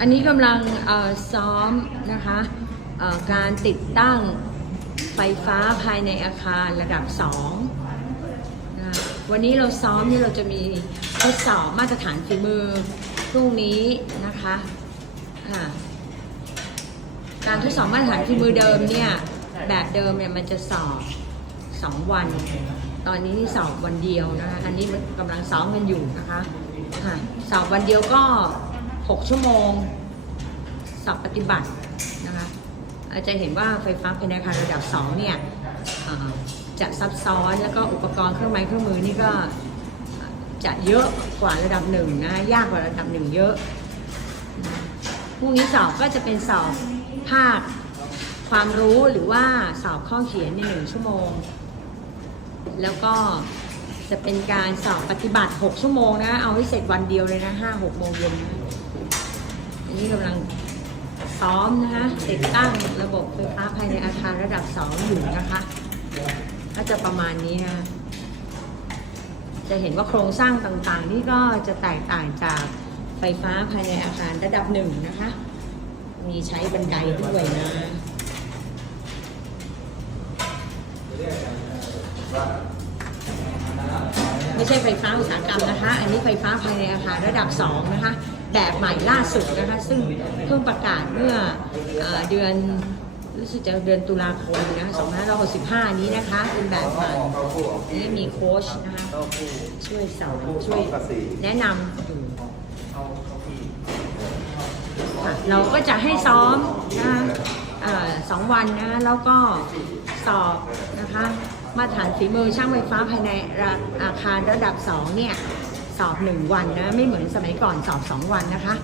อันนี้กำลังซ้อมนะคะการติดตั้งไฟฟ้าภายในอาคารระดับ2นะวันนี้เราซ้อมนี่เราจะมีทดสอบมาตรฐานฝีมือพรุ่งนี้นะคะค่ะการทดสอบมาตรฐานฝีมือเดิมเนี่ยแบบเดิมเนี่ยมันจะสอบ 2 วัน ตอนนี้สอบวันเดียวนะคะอันนี้มันกำลังซ้อมกันอยู่นะคะค่ะสอบวันเดียวก็ 6 ชั่วโมงสอบปฏิบัตินะคะอาจจะเห็นว่าไฟฟ้าภายในอาคารระดับ 2 เนี่ยจะซับซ้อนแล้วก็อุปกรณ์เครื่องไม้เครื่องมือนี่ก็จะเยอะกว่าระดับหนึ่งนะยากกว่าระดับหนึ่งเยอะพรุ่งนี้สอบก็จะเป็นสอบภาคความรู้หรือว่าสอบข้อเขียนในหนึ่งชั่วโมง แล้วก็จะเป็นการสอบปฏิบัติ 6 ชั่วโมงนะ เอาให้เสร็จวันเดียวเลยนะ5 6โมงเย็นนะ นี้กำลังซ้อมนะคะติดตั้งระบบไฟฟ้าภายในอาคารระดับ 2 อยู่นะคะ ก็จะประมาณนี้นะจะเห็นว่าโครงสร้างต่างๆ นี่ก็จะแตกต่างจากไฟฟ้าภายในอาคารระดับหนึ่งนะคะ มีใช้บันไดด้วยนะไม่ใช่ไฟฟ้าอุตสาหกรรมนะคะ อันนี้ไฟฟ้าภายในอาคารระดับ 2 นะคะ แบบใหม่ล่าสุดนะคะ ซึ่งเพิ่งประกาศเมื่อเอเดือนรู้สึกจะเดือนตุลาคมนะ2565 นี้นะคะ เป็นแบบใหม่นี่มีโค้ชนะคะช่วยสอนช่วยแนะนำอยู่เราก็จะให้ซ้อมนะคะสองวันนะแล้วก็สอบนะคะ มาตรฐานฝีมือช่างไฟฟ้าภายในอาคารระดับ 2 เนี่ย สอบ1วันนะ ไม่เหมือนสมัยก่อนสอบ2วันนะคะ